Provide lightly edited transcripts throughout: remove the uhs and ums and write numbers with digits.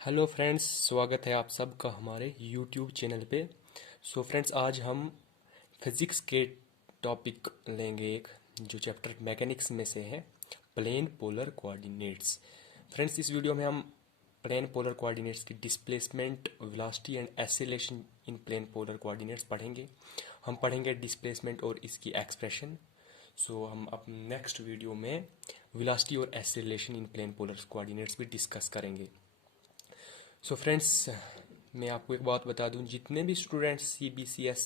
Hello friends, स्वागत है आप सबका हमारे यूट्यूब चैनल पे। फ्रेंड्स, आज हम फिज़िक्स के टॉपिक लेंगे एक जो चैप्टर मैकेनिक्स में से है, प्लेन पोलर कोऑर्डिनेट्स। फ्रेंड्स, इस वीडियो में हम प्लेन पोलर कोऑर्डिनेट्स की displacement, velocity and acceleration in plane polar coordinates पढ़ेंगे। हम पढ़ेंगे डिस्प्लेसमेंट और इसकी एक्सप्रेशन। हम अब नेक्स्ट वीडियो में वेलोसिटी और acceleration in plane polar coordinates भी डिस्कस करेंगे। फ्रेंड्स, मैं आपको एक बात बता दूं, जितने भी स्टूडेंट्स CBCS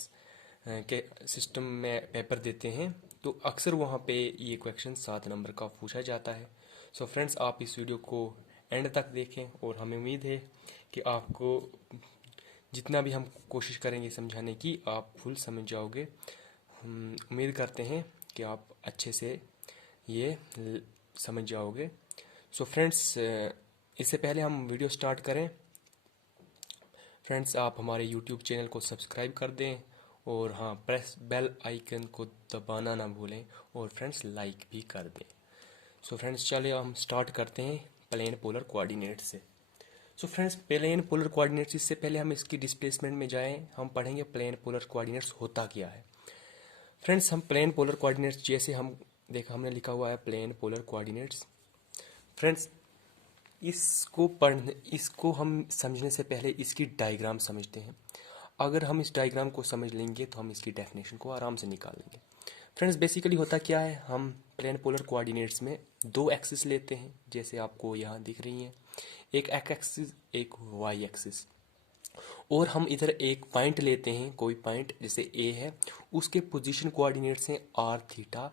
के सिस्टम में पेपर देते हैं तो अक्सर वहाँ पे ये क्वेश्चन 7 नंबर का पूछा जाता है। फ्रेंड्स, आप इस वीडियो को एंड तक देखें और हमें उम्मीद है कि आपको जितना भी हम कोशिश करेंगे समझाने की, आप फुल समझ जाओगे। हम उम्मीद करते हैं कि आप अच्छे से ये समझ जाओगे। फ्रेंड्स, इससे पहले हम वीडियो स्टार्ट करें, फ्रेंड्स आप हमारे यूट्यूब चैनल को सब्सक्राइब कर दें और हाँ, प्रेस बेल आइकन को दबाना ना भूलें और फ्रेंड्स लाइक भी कर दें। फ्रेंड्स, चलिए हम स्टार्ट करते हैं प्लेन पोलर कोऑर्डिनेट से। फ्रेंड्स, प्लेन पोलर कोऑर्डिनेट्स, इससे पहले हम इसकी डिस्प्लेसमेंट में जाएं, हम पढ़ेंगे प्लेन पोलर कोऑर्डिनेट्स होता क्या है। फ्रेंड्स, हम प्लेन पोलर कोऑर्डिनेट्स, जैसे हम देखा हमने लिखा हुआ है प्लेन पोलर कोऑर्डिनेट्स। फ्रेंड्स, इसको हम समझने से पहले इसकी डायग्राम समझते हैं। अगर हम इस डायग्राम को समझ लेंगे तो हम इसकी डेफिनेशन को आराम से निकाल लेंगे। फ्रेंड्स, बेसिकली होता क्या है, हम प्लेन पोलर कोऑर्डिनेट्स में दो एक्सिस लेते हैं, जैसे आपको यहाँ दिख रही हैं, एक एक्सिस एक वाई एक्सिस, और हम इधर एक पॉइंट लेते हैं, कोई पॉइंट जैसे ए है, उसके पोजीशन कोऑर्डिनेट्स हैं आर थीटा,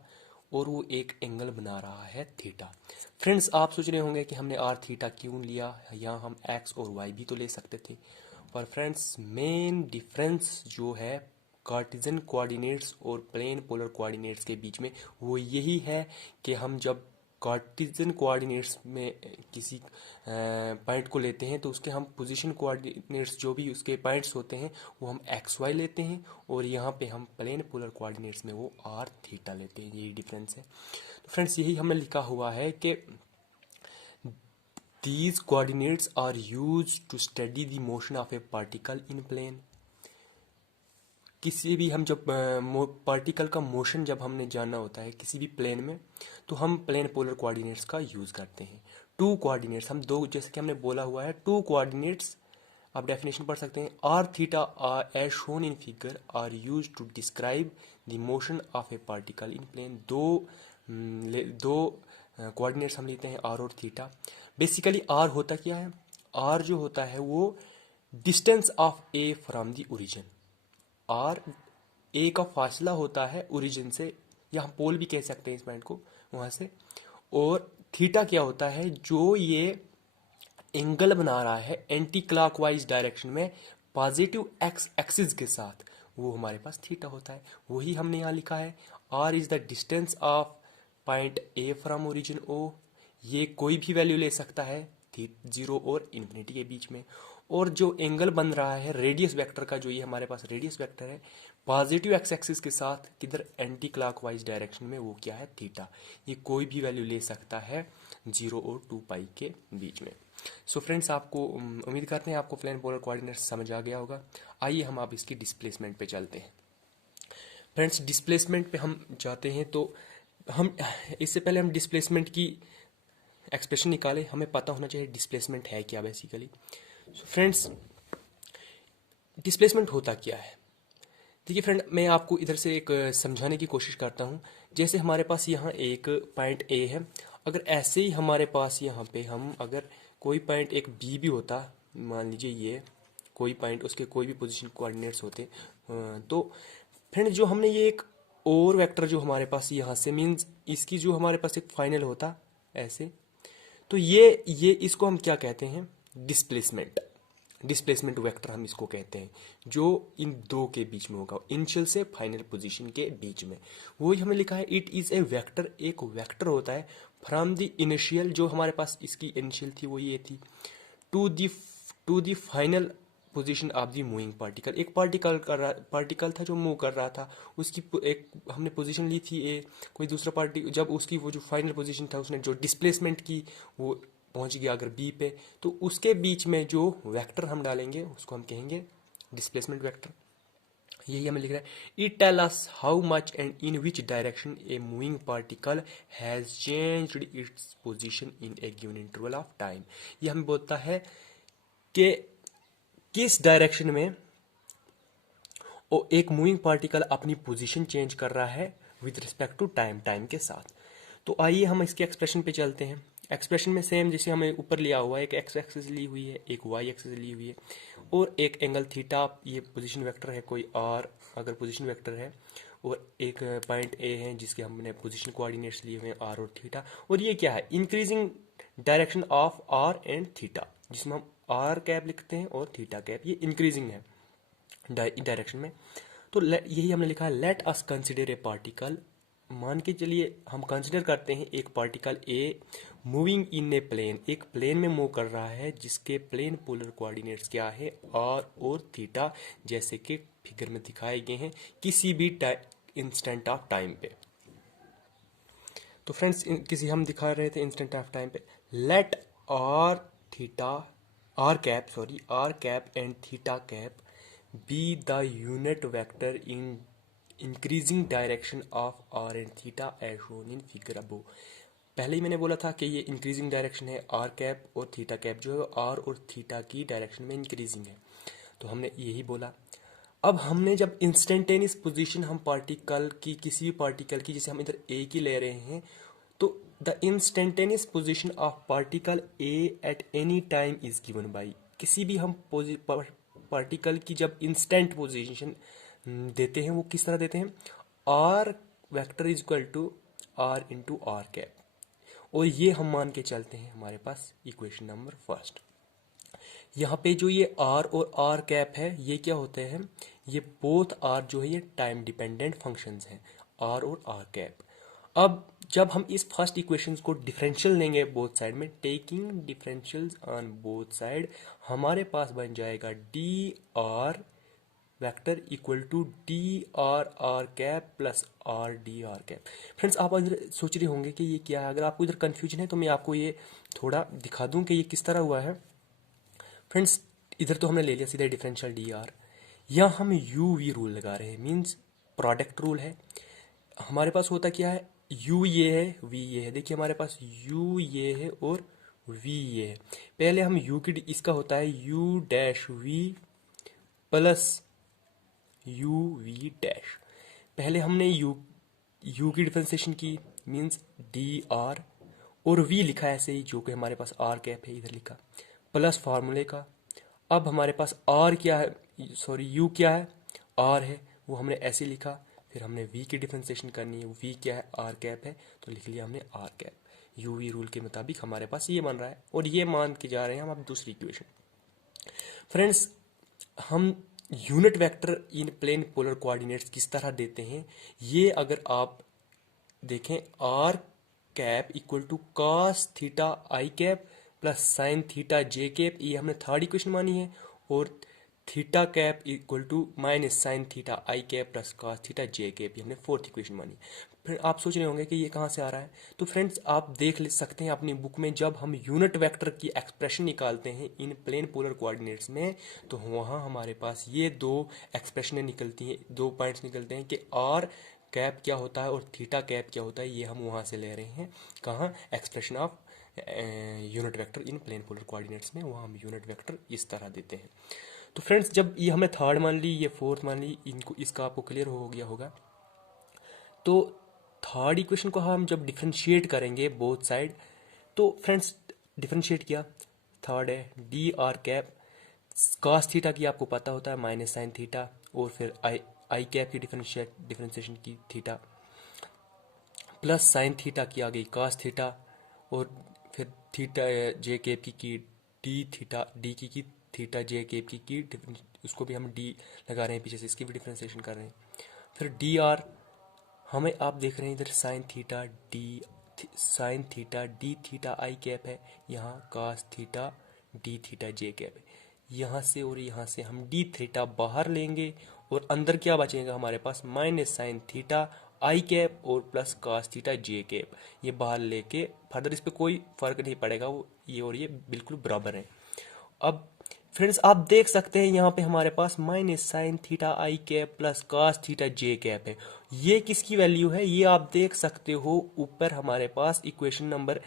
और वो एक एंगल बना रहा है थीटा। फ्रेंड्स, आप सोच रहे होंगे कि हमने आर थीटा क्यों लिया, यहाँ हम एक्स और वाई भी तो ले सकते थे। पर फ्रेंड्स, मेन डिफरेंस जो है कार्टेशियन कोऑर्डिनेट्स और प्लेन पोलर कोऑर्डिनेट्स के बीच में, वो यही है कि हम जब कार्टेशियन कोऑर्डिनेट्स में किसी पॉइंट को लेते हैं तो उसके हम पोजीशन कोऑर्डिनेट्स, जो भी उसके पॉइंट्स होते हैं, वो हम एक्स वाई लेते हैं, और यहाँ पे हम प्लेन पोलर कोऑर्डिनेट्स में वो आर थीटा लेते हैं। यही डिफरेंस है। तो फ्रेंड्स, यही हमें लिखा हुआ है कि these coordinates are used to study the motion of a particle in plane। किसी भी हम जब पार्टिकल का मोशन जब हमने जानना होता है किसी भी प्लेन में, तो हम प्लेन पोलर कोऑर्डिनेट्स का यूज़ करते हैं। टू कोऑर्डिनेट्स, हम दो, जैसे कि हमने बोला हुआ है, टू कोऑर्डिनेट्स, आप डेफिनेशन पढ़ सकते हैं, r theta as shown in figure are used to describe the motion of a particle in plane. दो कोऑर्डिनेट्स हम लेते हैं, आर और थीटा। बेसिकली आर होता क्या है, आर जो होता है वो distance of A from the origin. R A का फासला होता है ओरिजिन से, या हम पोल भी कह सकते हैं इस पॉइंट को, वहां से। और थीटा क्या होता है, जो ये एंगल बना रहा है एंटी क्लॉकवाइज डायरेक्शन में पॉजिटिव एक्स एक्सिस के साथ, वो हमारे पास थीटा होता है। वही हमने यहाँ लिखा है, r is the distance of point A from origin O. ये कोई भी वैल्यू ले सकता है, 0 और इन्फिनिटी के बीच में। और जो एंगल बन रहा है रेडियस वेक्टर का, जो ये हमारे पास रेडियस वेक्टर है, पॉजिटिव एक्स एक्सिस के साथ किधर, एंटी क्लॉकवाइज डायरेक्शन में, वो क्या है, थीटा। ये कोई भी वैल्यू ले सकता है 0 और 2 पाई के बीच में। फ्रेंड्स, आपको उम्मीद करते हैं आपको प्लेन पोलर कोऑर्डिनेट्स समझ आ गया होगा। आइए हम आप इसकी डिस्प्लेसमेंट पे चलते हैं। फ्रेंड्स, डिस्प्लेसमेंट पे हम जाते हैं तो हम इससे पहले हम डिस्प्लेसमेंट की एक्सप्रेशन निकाले, हमें पता होना चाहिए डिस्प्लेसमेंट है क्या बेसिकली। फ्रेंड्स, डिस्प्लेसमेंट होता क्या है, देखिए फ्रेंड, मैं आपको इधर से एक समझाने की कोशिश करता हूँ। जैसे हमारे पास यहाँ एक पॉइंट ए है, अगर ऐसे ही हमारे पास यहाँ पे हम अगर कोई पॉइंट एक बी भी होता, मान लीजिए ये कोई पॉइंट, उसके कोई भी पोजीशन कोऑर्डिनेट्स होते, तो फ्रेंड जो हमने ये एक और वेक्टर जो हमारे पास यहाँ से, मीन्स इसकी जो हमारे पास एक फाइनल होता ऐसे, तो ये इसको हम क्या कहते हैं, डिस्प्लेसमेंट। डिस्प्लेसमेंट वेक्टर हम इसको कहते हैं, जो इन दो के बीच में होगा, इनिशियल से फाइनल पोजीशन के बीच में। वही हमें लिखा है, इट इज ए वेक्टर, एक वेक्टर होता है फ्रॉम द इनिशियल, जो हमारे पास इसकी इनिशियल थी वो ये थी, to the final position of the moving particle. एक पार्टिकल था जो मूव कर रहा था, उसकी एक हमने पोजीशन ली थी ए, कोई दूसरा पार्टिकल जब उसकी वो जो फाइनल पोजीशन था, उसने जो डिस्प्लेसमेंट की, वो पहुंच गया अगर बी पे, तो उसके बीच में जो वेक्टर हम डालेंगे उसको हम कहेंगे डिस्प्लेसमेंट वेक्टर। यही हमें लिख रहा है, it tells us how much and in which direction a moving particle has changed its position in a given interval of time. ये हमें बोलता है कि किस डायरेक्शन में एक मूविंग पार्टिकल अपनी पोजीशन चेंज कर रहा है विद रिस्पेक्ट टू टाइम के साथ। तो आइए हम इसके एक्सप्रेशन पे चलते हैं। एक्सप्रेशन में सेम जैसे हमें ऊपर लिया हुआ है, एक एक्स एक्सिस ली हुई है, एक वाई एक्सिस ली हुई है और एक एंगल थीटा, ये पोजीशन वेक्टर है, कोई आर अगर पोजीशन वेक्टर है, और एक पॉइंट ए है जिसके हमने पोजीशन कोऑर्डिनेट्स लिए हुए हैं आर और थीटा। और ये क्या है, increasing direction of r and theta, जिसमें हम आर कैप लिखते हैं और थीटा कैप, ये इंक्रीजिंग है डायरेक्शन में। तो यही हमने लिखा है, let us consider a particle. मान के चलिए हम कंसिडर करते हैं एक particle A moving in a plane, एक प्लेन में मूव कर रहा है जिसके प्लेन पोलर कोऑर्डिनेट्स क्या है, आर और थीटा, जैसे कि फिगर में दिखाए गए हैं किसी भी इंस्टेंट ऑफ टाइम पे। तो फ्रेंड्स किसी हम दिखा रहे थे इंस्टेंट ऑफ टाइम पे, let r theta r cap and theta cap be the unit vector in increasing direction of r and theta as shown in figure above। पहले ही मैंने बोला था कि ये इंक्रीजिंग डायरेक्शन है, आर कैप और theta cap जो है आर और थीटा की डायरेक्शन में इंक्रीजिंग है, तो हमने यही बोला। अब हमने जब इंस्टेंटेनियस पोजीशन हम पार्टिकल की, किसी भी पार्टिकल की, जैसे हम इधर ए की ले रहे हैं, तो the instantaneous position of particle A at any time is given by, किसी भी हम पार्टिकल की जब इंस्टेंट पोजीशन देते हैं वो किस तरह देते हैं, r vector is equal to r into r cap, और ये हम मान के चलते हैं हमारे पास इक्वेशन नंबर फर्स्ट। यहाँ पे जो ये आर और आर कैप है ये क्या होते हैं, ये बोथ आर जो है ये टाइम डिपेंडेंट फंक्शंस हैं, आर और आर कैप। अब जब हम इस फर्स्ट इक्वेशन को डिफरेंशियल लेंगे बोथ साइड में, taking differentials on both side, हमारे पास बन जाएगा d r vector equal to d r r cap plus r d r cap. Friends आप इधर सोच रहे होंगे कि ये क्या है, अगर आपको इधर कंफ्यूजन है तो मैं आपको ये थोड़ा दिखा दूं कि ये किस तरह हुआ है। फ्रेंड्स इधर तो हमने ले लिया सीधा डिफरेंशियल डी आर, यहाँ हम यू वी रूल लगा रहे हैं, मीन्स प्रोडक्ट रूल है। हमारे पास होता क्या है, u ये है v ये है, देखिए हमारे पास u ये है और v ये है। पहले हम u की, इसका होता है u dash v plus u v dash. पहले हमने u की डिफरेंशिएशन की, मीन्स डी आर, और v लिखा है ऐसे ही, जो कि हमारे पास r कैप है इधर लिखा, प्लस फार्मूले का। अब हमारे पास r क्या है, सॉरी u क्या है, r है, वो हमने ऐसे लिखा। फिर हमने v की डिफरेंशिएशन करनी है, v क्या है, r कैप है, तो लिख लिया हमने r cap. u v rule के मुताबिक हमारे पास ये बन रहा है, और ये मान के जा रहे हैं हम अब दूसरी इक्वेशन। फ्रेंड्स हम unit vector in plane polar coordinates किस तरह देते हैं, ये अगर आप देखें, r cap equal to cos theta i cap plus sine theta j cap, ये हमने थर्ड इक्वेशन मानी है, और theta cap equal to minus sine theta i cap plus cos theta j cap, ये हमने फोर्थ इक्वेशन मानी। फिर आप सोच रहे होंगे कि ये कहाँ से आ रहा है, तो फ्रेंड्स आप देख ले सकते हैं अपनी बुक में, जब हम यूनिट वेक्टर की एक्सप्रेशन निकालते हैं इन प्लेन पोलर कोऑर्डिनेट्स में, तो वहाँ हमारे पास ये दो एक्सप्रेशनें निकलती हैं, दो पॉइंट्स निकलते हैं कि आर कैप क्या होता है और थीटा कैप क्या होता है, ये हम वहाँ से ले रहे हैं। कहाँ, expression of unit vector in plane polar coordinates में, वहाँ हम यूनिट वेक्टर इस तरह देते हैं। तो फ्रेंड्स जब ये हमने थर्ड मान ली, ये फोर्थ मान ली, इनको इसका आपको क्लियर हो गया होगा। तो थर्ड इक्वेशन को हम जब डिफरेंशिएट करेंगे बोथ साइड, तो फ्रेंड्स डिफरेंशिएट किया, थर्ड है D r cap, cos theta की आपको पता होता है माइनस साइन थीटा, और फिर आई कैप की डिफरेंशिएशन की थीटा, प्लस साइन थीटा की आ गई कॉस थीटा, और फिर थीटा जे कैप की डी थीटा, डी की थीटा जे कैप की उसको भी हम डी लगा रहे हैं पीछे से, इसकी भी डिफरेंशिएशन कर रहे हैं। फिर डी आर हमें आप देख रहे हैं इधर sine theta D theta i cap है, यहाँ cos theta D theta j cap है। यहाँ से और यहाँ से हम डी थीटा बाहर लेंगे, और अंदर क्या बचेगा हमारे पास, minus sine theta i cap और plus cos theta j cap, ये बाहर लेके फर्दर इस पे कोई फर्क नहीं पड़ेगा, वो ये और ये बिल्कुल बराबर है। अब फ्रेंड्स आप देख सकते हैं यहाँ पे हमारे पास minus sine theta i cap plus cos theta j cap है। ये किसकी वैल्यू है, ये आप देख सकते हो ऊपर हमारे पास इक्वेशन नंबर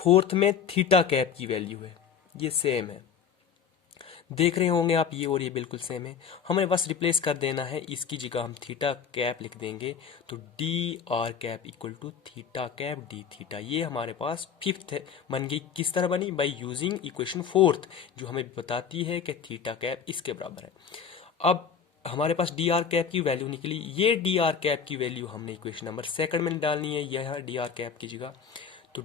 4 में थीटा कैप की वैल्यू है, ये सेम है, देख रहे होंगे आप, ये और ये बिल्कुल सेम है। हमें बस रिप्लेस कर देना है, इसकी जगह हम थीटा कैप लिख देंगे, तो d r cap equal to theta cap D theta. ये हमारे पास फिफ्थ बन गई। किस तरह बनी, बाई यूजिंग इक्वेशन 4 जो हमें बताती है कि थीटा कैप इसके बराबर है। अब हमारे पास डी आर कैप की वैल्यू निकली, ये डी आर कैप की वैल्यू हमने इक्वेशन नंबर 2 में डालनी है, यह डी आर कैप की जगह। तो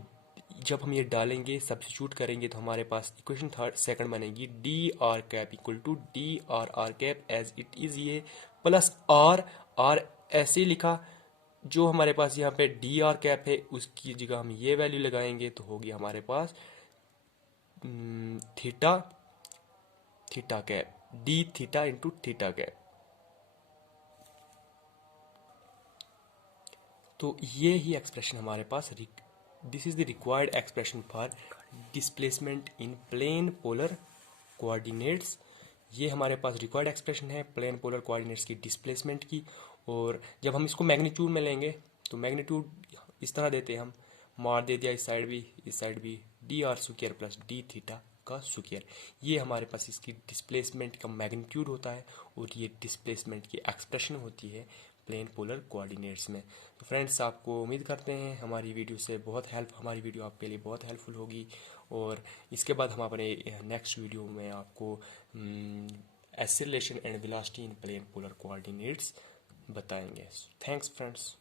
जब हम ये डालेंगे, सब्स्टिट्यूट करेंगे, तो हमारे पास इक्वेशन 2 बनेगी d r cap equal to d r r cap as it is, ये प्लस आर आर ऐसे लिखा, जो हमारे पास यहाँ पे डी आर कैप है उसकी जगह हम ये वैल्यू लगाएंगे, तो होगी हमारे पास theta theta cap D theta into theta cap. तो ये ही एक्सप्रेशन हमारे पास, this is the required expression for displacement in plane polar coordinates. ये हमारे पास रिक्वायर्ड एक्सप्रेशन है प्लेन पोलर कोऑर्डिनेट्स की डिस्प्लेसमेंट की। और जब हम इसको मैग्नीट्यूड में लेंगे तो मैग्नीट्यूड इस तरह देते हैं, हम मार दे दिया इस साइड भी D R square plus D theta का स्क्वायर, ये हमारे पास इसकी डिस्प्लेसमेंट का मैग्नीट्यूड होता है और ये डिस्प्लेसमेंट की एक्सप्रेशन होती है प्लेन पोलर कोऑर्डिनेट्स में। तो फ्रेंड्स आपको उम्मीद करते हैं हमारी वीडियो से बहुत हमारी वीडियो आपके लिए बहुत हेल्पफुल होगी, और इसके बाद हम अपने नेक्स्ट वीडियो में आपको acceleration and velocity in plane polar coordinates बताएंगे। Thanks friends.